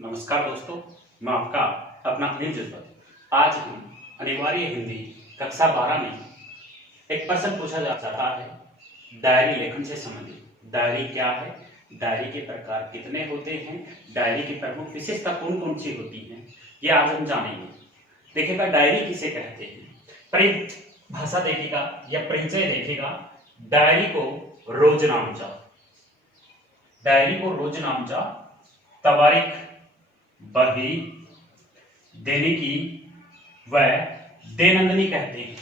नमस्कार दोस्तों, मैं आपका अपना अनिल जसपति। आज हम अनिवार्य हिंदी कक्षा 12 में एक प्रश्न पूछा जा रहा है डायरी लेखन से संबंधित। डायरी क्या है, डायरी के प्रकार कितने होते हैं, डायरी की प्रमुख विशेषता कौन कौन सी होती हैं, ये आज हम जानेंगे। देखिएगा, डायरी किसे कहते हैं। परिभाषा देखिएगा या परिचय देखिएगा। डायरी को रोजनामचा, डायरी को रोजनामचा, तवारीख, बही, दैनिकी व दैनंदिनी कहते हैं।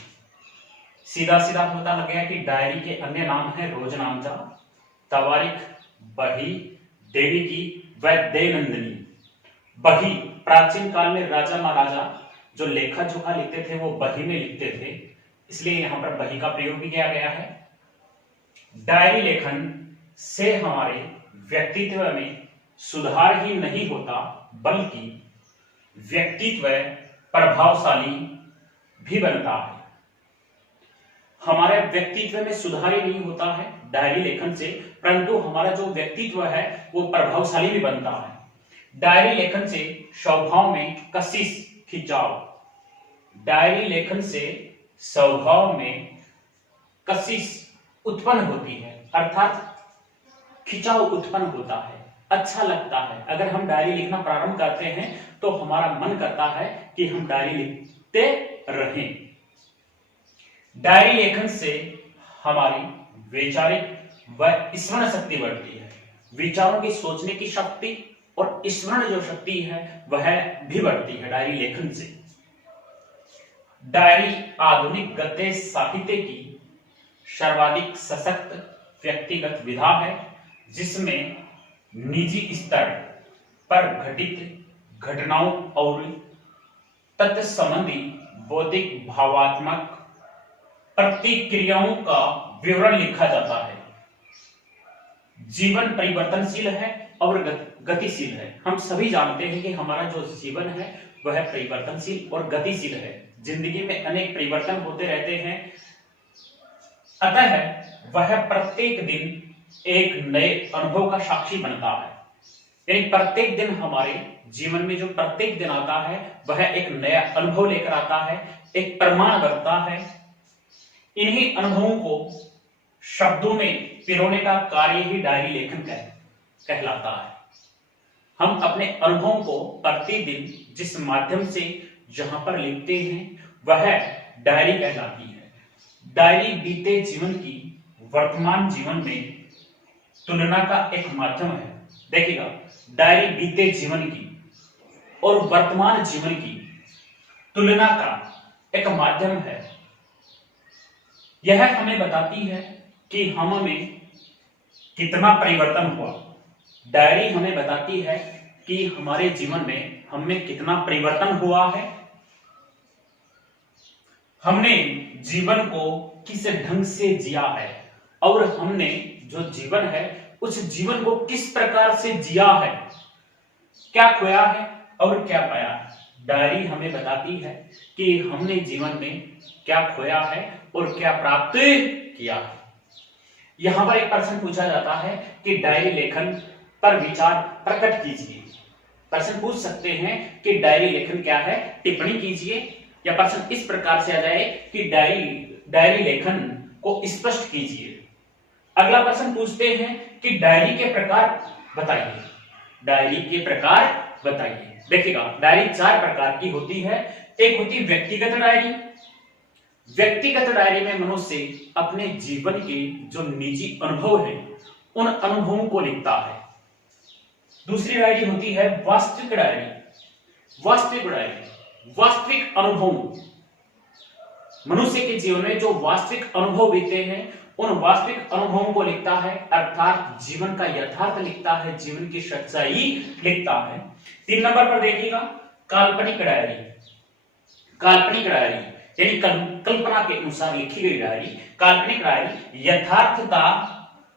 सीधा सीधा पता लग गया कि डायरी के अन्य नाम है रोजनामचा, तवारीख, बही, दैनिकी व दैनंदिनी। बही, प्राचीन काल में राजा महाराजा जो लेखा जोखा लिखते थे वो बही में लिखते थे, इसलिए यहां पर बही का प्रयोग भी किया गया है। डायरी लेखन से हमारे व्यक्तित्व में सुधार ही नहीं होता बल्कि व्यक्तित्व प्रभावशाली भी बनता है। हमारे व्यक्तित्व में सुधार ही नहीं होता है डायरी लेखन से, परंतु हमारा जो व्यक्तित्व है वो प्रभावशाली भी बनता है। डायरी लेखन से स्वभाव में कशिश, खिंचाव, डायरी लेखन से स्वभाव में कशिश उत्पन्न होती है, अर्थात खिंचाव उत्पन्न होता है, अच्छा लगता है। अगर हम डायरी लिखना प्रारंभ करते हैं तो हमारा मन करता है कि हम डायरी लिखते रहें। डायरी लेखन से हमारी वैचारिक व स्मरण शक्ति बढ़ती है। विचारों की सोचने की शक्ति और स्मरण जो शक्ति है वह भी बढ़ती है डायरी लेखन से। डायरी आधुनिक गद्य साहित्य की सर्वाधिक सशक्त व्यक्तिगत विधा है, जिसमें निजी स्तर पर घटित घटनाओं और तथ्य संबंधी बौद्धिक भावात्मक प्रतिक्रियाओं का विवरण लिखा जाता है। जीवन परिवर्तनशील है और गतिशील है। हम सभी जानते हैं कि हमारा जो जीवन है वह परिवर्तनशील और गतिशील है। जिंदगी में अनेक परिवर्तन होते रहते हैं, अतः वह प्रत्येक दिन एक नए अनुभव का साक्षी बनता है। यानी प्रत्येक दिन हमारे जीवन में जो प्रत्येक दिन आता है वह एक नया अनुभव लेकर आता है, एक प्रमाण बनता है। इन्हीं अनुभवों को शब्दों में पिरोने का कार्य ही डायरी लेखन कहलाता है। हम अपने अनुभवों को प्रतिदिन जिस माध्यम से जहां पर लिखते हैं वह डायरी कहलाती है। डायरी बीते जीवन की वर्तमान जीवन में तुलना का एक माध्यम है। देखिएगा, डायरी बीते जीवन की और वर्तमान जीवन की तुलना का एक माध्यम है। यह हमें बताती है कि हम में कितना परिवर्तन हुआ। डायरी हमें बताती है कि हमारे जीवन में हम में कितना परिवर्तन हुआ है, हमने जीवन को किस ढंग से जिया है और हमने जो जीवन है उस जीवन को किस प्रकार से जिया है, क्या खोया है और क्या पाया है। डायरी हमें बताती है कि हमने जीवन में क्या खोया है और क्या प्राप्त किया है। यहां पर एक प्रश्न पूछा जाता है कि डायरी लेखन पर विचार प्रकट कीजिए। प्रश्न पूछ सकते हैं कि डायरी लेखन क्या है, टिप्पणी कीजिए, या प्रश्न इस प्रकार से आ जाए कि डायरी लेखन को स्पष्ट कीजिए। अगला प्रश्न पूछते हैं कि डायरी के प्रकार बताइए। डायरी के प्रकार बताइए। देखिएगा, डायरी 4 प्रकार की होती है। एक होती व्यक्तिगत डायरी। व्यक्तिगत डायरी में मनुष्य अपने जीवन के जो निजी अनुभव है उन अनुभवों को लिखता है। दूसरी डायरी होती है वास्तविक डायरी। वास्तविक डायरी, वास्तविक अनुभव, मनुष्य के जीवन में जो वास्तविक अनुभव बीते हैं उन वास्तविक अनुभवों को लिखता है, अर्थात जीवन का यथार्थ लिखता है, जीवन की सच्चाई लिखता है। 3 नंबर पर देखिएगा काल्पनिक डायरी। काल्पनिक डायरी यानी कल्पना के अनुसार लिखी गई डायरी। काल्पनिक डायरी यथार्थता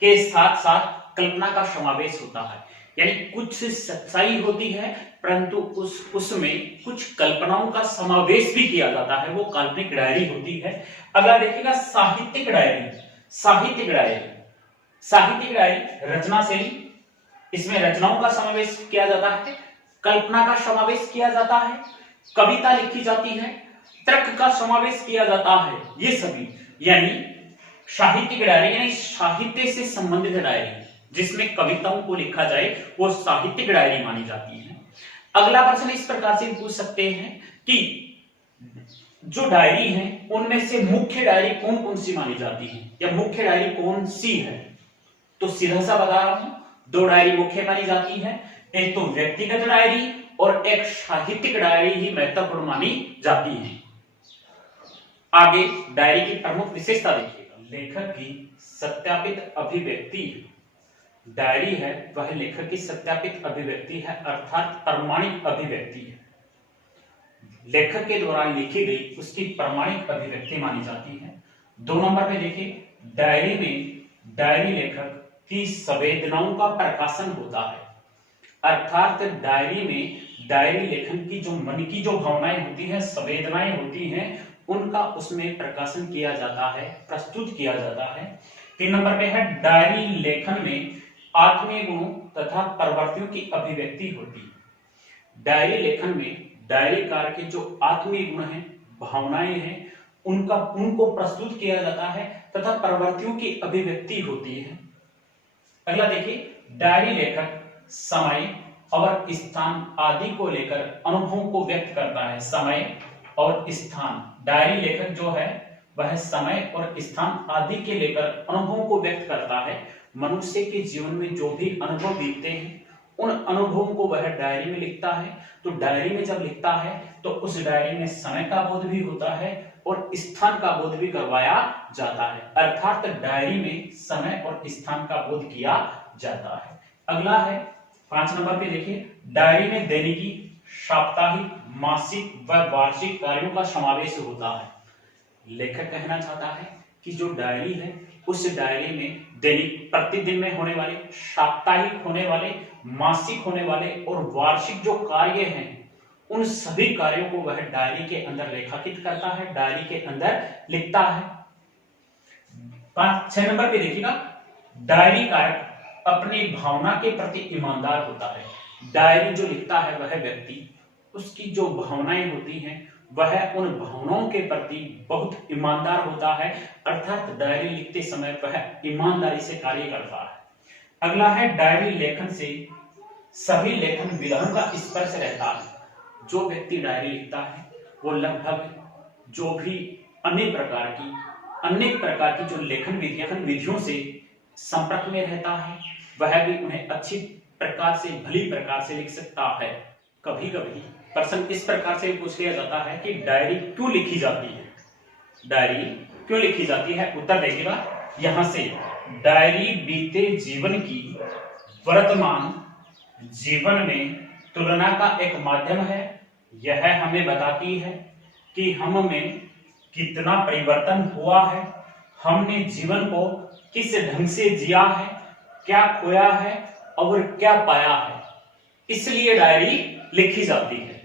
के साथ साथ कल्पना का समावेश होता है, यानी कुछ सच्चाई होती है परंतु उसमें कुछ कल्पनाओं का समावेश भी किया जाता है, वो काल्पनिक डायरी होती है। अगला देखिएगा साहित्यिक डायरी। साहित्यिक डायरी, साहित्यिक डायरी रचना शैली, इसमें रचनाओं का समावेश किया जाता है। कल्पना का समावेश किया जाता है, कविता लिखी जाती है, तर्क का समावेश किया जाता है। ये सभी यानी साहित्यिक डायरी यानी साहित्य से संबंधित डायरी जिसमें कविताओं को लिखा जाए वो साहित्यिक डायरी मानी जाती है। अगला प्रश्न इस प्रकार से पूछ सकते हैं कि जो डायरी है उनमें से मुख्य डायरी कौन कौन सी मानी जाती है या मुख्य डायरी कौन सी है। तो सीधा सा बता रहा हूं, दो डायरी मुख्य मानी जाती है, एक तो व्यक्तिगत डायरी और एक साहित्यिक डायरी ही महत्वपूर्ण मानी जाती है। आगे डायरी की प्रमुख विशेषता देखिएगा। लेखक की सत्यापित अभिव्यक्ति डायरी है वह लेखक की सत्यापित अभिव्यक्ति है अर्थात प्रमाणिक अभिव्यक्ति है। लेखक के द्वारा लिखी गई उसकी प्रमाणिक अभिव्यक्ति मानी जाती है। 2 नंबर पे देखिए, डायरी में डायरी लेखक की संवेदनाओं का प्रकाशन होता है अर्थात डायरी में डायरी लेखन की जो मन की जो भावनाएं होती हैं, संवेदनाएं होती हैं, उनका उसमें प्रकाशन किया जाता है, प्रस्तुत किया जाता है। 3 नंबर पे है डायरी लेखन में आत्मीय गुणों तथा प्रवृत्तियों की अभिव्यक्ति होती है। डायरी लेखन में डायरीकार के जो आत्मीय गुण हैं, भावनाएं हैं, उनको प्रस्तुत किया जाता है तथा प्रवृत्तियों की अभिव्यक्ति होती है। अगला देखिए, डायरी लेखक समय और स्थान आदि को लेकर अनुभवों को व्यक्त करता है। समय और स्थान, डायरी लेखक जो है वह समय और स्थान आदि के लेकर अनुभवों को व्यक्त करता है। मनुष्य के जीवन में जो भी अनुभव बीतते हैं उन अनुभवों को वह डायरी में लिखता है। तो डायरी में जब लिखता है तो उस डायरी में समय का बोध भी होता है और स्थान का बोध भी करवाया जाता है अर्थात डायरी में समय और स्थान का बोध किया जाता है। अगला है 5 नंबर पे देखिए, डायरी में दैनिकी, साप्ताहिक, मासिक व वार्षिक कार्यों का समावेश होता है। लेखक कहना चाहता है कि जो डायरी है उस डायरी में दैनिक प्रतिदिन में होने वाले, साप्ताहिक होने वाले, मासिक होने वाले और वार्षिक जो कार्य हैं उन सभी कार्यों को वह डायरी के अंदर रेखांकित करता है, डायरी के अंदर लिखता है। 6 नंबर पे देखिएगा, डायरी कारक अपनी भावना के प्रति ईमानदार होता है। डायरी जो लिखता है वह व्यक्ति, उसकी जो भावनाएं होती हैं वह उन भावनाओं के प्रति बहुत ईमानदार होता है अर्थात डायरी लिखते समय वह ईमानदारी से कार्य करता है। अगला है डायरी लेखन से सभी लेखन विधाओं का स्पर्श रहता है। जो व्यक्ति डायरी लिखता है वो लगभग जो भी अनेक प्रकार की जो लेखन विधियों से संपर्क में रहता है वह भी उन्हें अच्छी प्रकार से, भली प्रकार से लिख सकता है। कभी कभी प्रश्न इस प्रकार से पूछ लिया जाता है कि डायरी क्यों लिखी जाती है। डायरी क्यों लिखी जाती है, उत्तर देखिएगा यहां से, डायरी बीते जीवन की वर्तमान जीवन में तुलना का एक माध्यम है। यह हमें बताती है कि हम में कितना परिवर्तन हुआ है, हमने जीवन को किस ढंग से जिया है, क्या खोया है और क्या पाया है, इसलिए डायरी लिखी जाती है।